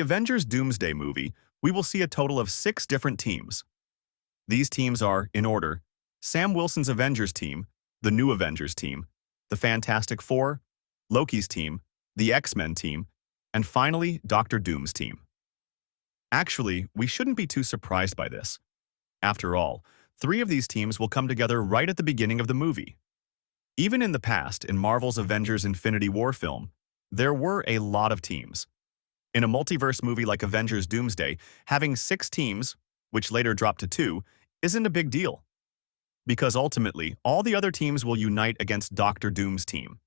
the Avengers Doomsday movie, we will see a total of 6 different teams. These teams are, in order, Sam Wilson's Avengers team, the New Avengers team, the Fantastic Four, Loki's team, the X-Men team, and finally, Doctor Doom's team. Actually, we shouldn't be too surprised by this. After all, 3 of these teams will come together right at the beginning of the movie. Even in the past, in Marvel's Avengers Infinity War film, there were a lot of teams. In a multiverse movie like Avengers Doomsday, having 6 teams, which later dropped to 2, isn't a big deal. Because ultimately, all the other teams will unite against Doctor Doom's team.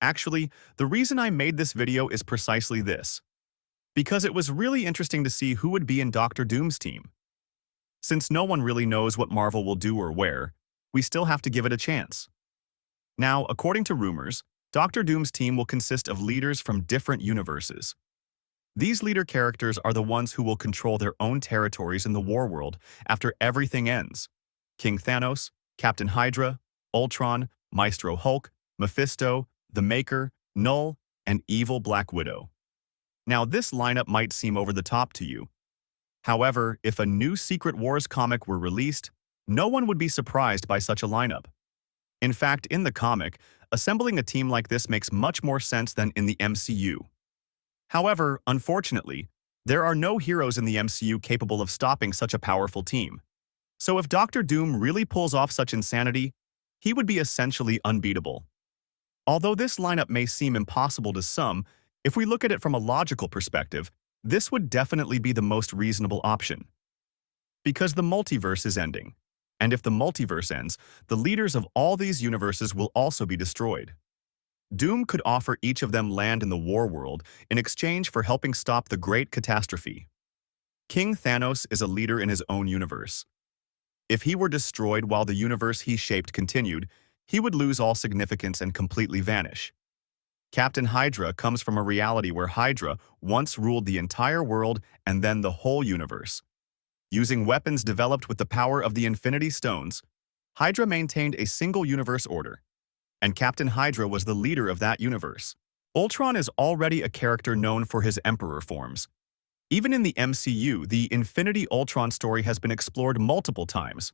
Actually, the reason I made this video is precisely this. Because it was really interesting to see who would be in Doctor Doom's team. Since no one really knows what Marvel will do or where, we still have to give it a chance. Now, according to rumors, Doctor Doom's team will consist of leaders from different universes. These leader characters are the ones who will control their own territories in the war world after everything ends. King Thanos, Captain Hydra, Ultron, Maestro Hulk, Mephisto, the Maker, Null, and Evil Black Widow. Now, this lineup might seem over the top to you. However, if a new Secret Wars comic were released, no one would be surprised by such a lineup. In fact, in the comic, assembling a team like this makes much more sense than in the MCU. However, unfortunately, there are no heroes in the MCU capable of stopping such a powerful team. So if Doctor Doom really pulls off such insanity, he would be essentially unbeatable. Although this lineup may seem impossible to some, if we look at it from a logical perspective, this would definitely be the most reasonable option. Because the multiverse is ending. And if the multiverse ends, the leaders of all these universes will also be destroyed. Doom could offer each of them land in the war world in exchange for helping stop the Great Catastrophe. King Thanos is a leader in his own universe. If he were destroyed while the universe he shaped continued, he would lose all significance and completely vanish. Captain Hydra comes from a reality where Hydra once ruled the entire world and then the whole universe. Using weapons developed with the power of the Infinity Stones, Hydra maintained a single universe order, and Captain Hydra was the leader of that universe. Ultron is already a character known for his Emperor forms. Even in the MCU, the Infinity Ultron story has been explored multiple times.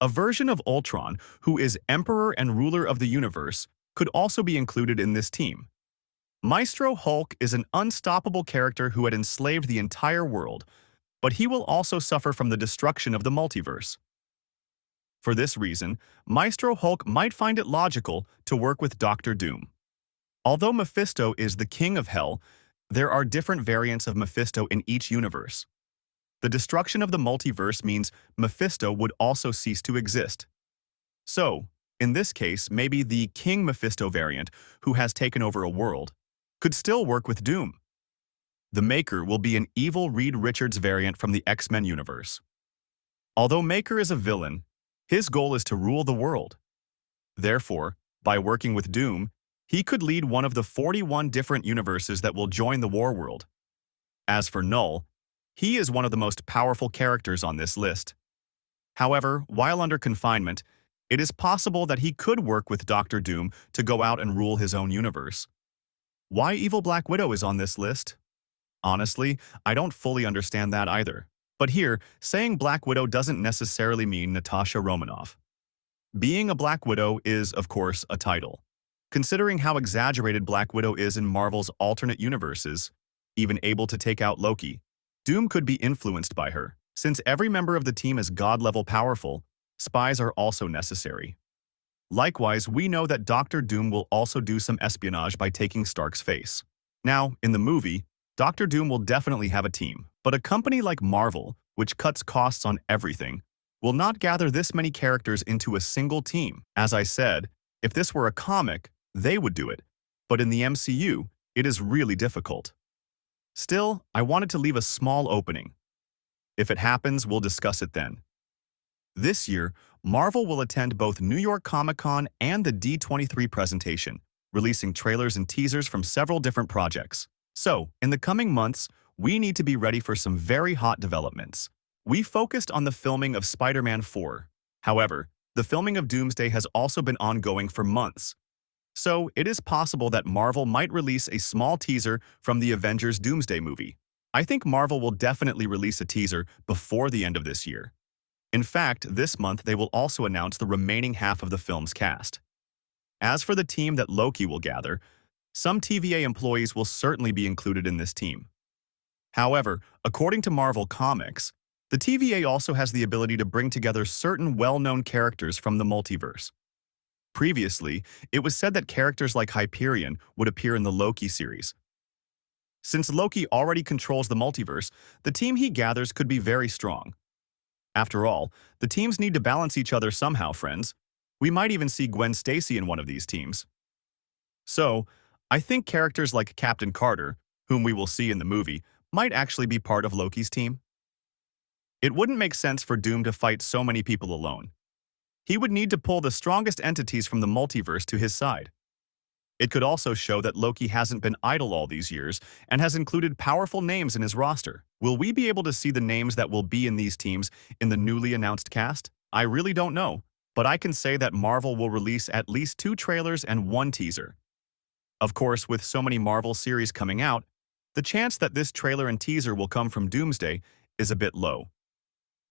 A version of Ultron, who is Emperor and ruler of the universe, could also be included in this team. Maestro Hulk is an unstoppable character who had enslaved the entire world, but he will also suffer from the destruction of the multiverse. For this reason, Maestro Hulk might find it logical to work with Doctor Doom. Although Mephisto is the king of hell, there are different variants of Mephisto in each universe. The destruction of the multiverse means Mephisto would also cease to exist. So, in this case, maybe the King Mephisto variant, who has taken over a world, could still work with Doom. The Maker will be an evil Reed Richards variant from the X-Men universe. Although Maker is a villain, his goal is to rule the world. Therefore, by working with Doom, he could lead one of the 41 different universes that will join the war world. As for Null, he is one of the most powerful characters on this list. However, while under confinement, it is possible that he could work with Doctor Doom to go out and rule his own universe. Why Evil Black Widow is on this list? Honestly, I don't fully understand that either. But here, saying Black Widow doesn't necessarily mean Natasha Romanoff. Being a Black Widow is, of course, a title. Considering how exaggerated Black Widow is in Marvel's alternate universes, even able to take out Loki, Doom could be influenced by her. Since every member of the team is god-level powerful, spies are also necessary. Likewise, we know that Doctor Doom will also do some espionage by taking Stark's face. Now, in the movie, Doctor Doom will definitely have a team, but a company like Marvel, which cuts costs on everything, will not gather this many characters into a single team. As I said, if this were a comic, they would do it, but in the MCU, it is really difficult. Still, I wanted to leave a small opening. If it happens, we'll discuss it then. This year, Marvel will attend both New York Comic-Con and the D23 presentation, releasing trailers and teasers from several different projects. So, in the coming months, we need to be ready for some very hot developments. We focused on the filming of Spider-Man 4. However, the filming of Doomsday has also been ongoing for months. So, it is possible that Marvel might release a small teaser from the Avengers Doomsday movie. I think Marvel will definitely release a teaser before the end of this year. In fact, this month they will also announce the remaining half of the film's cast. As for the team that Loki will gather, some TVA employees will certainly be included in this team. However, according to Marvel Comics, the TVA also has the ability to bring together certain well-known characters from the multiverse. Previously, it was said that characters like Hyperion would appear in the Loki series. Since Loki already controls the multiverse, the team he gathers could be very strong. After all, the teams need to balance each other somehow, friends. We might even see Gwen Stacy in one of these teams. So, I think characters like Captain Carter, whom we will see in the movie, might actually be part of Loki's team. It wouldn't make sense for Doom to fight so many people alone. He would need to pull the strongest entities from the multiverse to his side. It could also show that Loki hasn't been idle all these years and has included powerful names in his roster. Will we be able to see the names that will be in these teams in the newly announced cast? I really don't know, but I can say that Marvel will release at least 2 trailers and 1 teaser. Of course, with so many Marvel series coming out, the chance that this trailer and teaser will come from Doomsday is a bit low.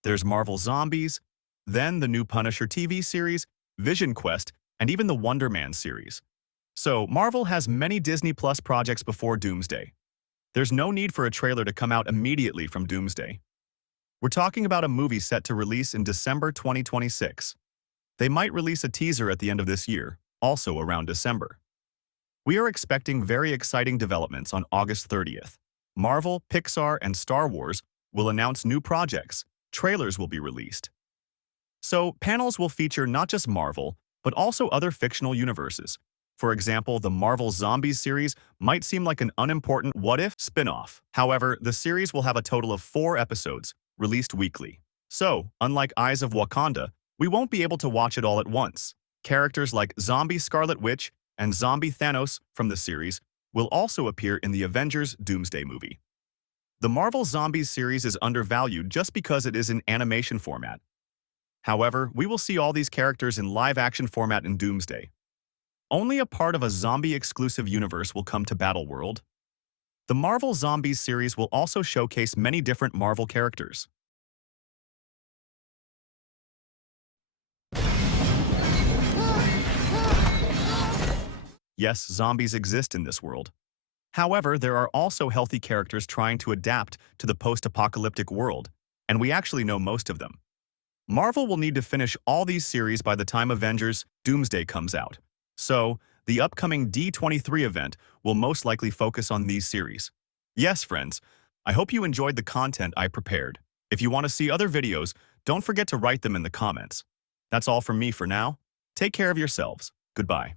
There's Marvel Zombies, then the new Punisher TV series, Vision Quest, and even the Wonder Man series. So, Marvel has many Disney Plus projects before Doomsday. There's no need for a trailer to come out immediately from Doomsday. We're talking about a movie set to release in December 2026. They might release a teaser at the end of this year, also around December. We are expecting very exciting developments on August 30th. Marvel, Pixar, and Star Wars will announce new projects. Trailers will be released. So, panels will feature not just Marvel, but also other fictional universes. For example, the Marvel Zombies series might seem like an unimportant what-if spin-off. However, the series will have a total of 4 episodes, released weekly. So, unlike Eyes of Wakanda, we won't be able to watch it all at once. Characters like Zombie Scarlet Witch and Zombie Thanos from the series will also appear in the Avengers Doomsday movie. The Marvel Zombies series is undervalued just because it is in animation format. However, we will see all these characters in live-action format in Doomsday. Only a part of a zombie-exclusive universe will come to Battleworld. The Marvel Zombies series will also showcase many different Marvel characters. Yes, zombies exist in this world. However, there are also healthy characters trying to adapt to the post-apocalyptic world, and we actually know most of them. Marvel will need to finish all these series by the time Avengers Doomsday comes out. So, the upcoming D23 event will most likely focus on these series. Yes, friends, I hope you enjoyed the content I prepared. If you want to see other videos, don't forget to write them in the comments. That's all from me for now. Take care of yourselves. Goodbye.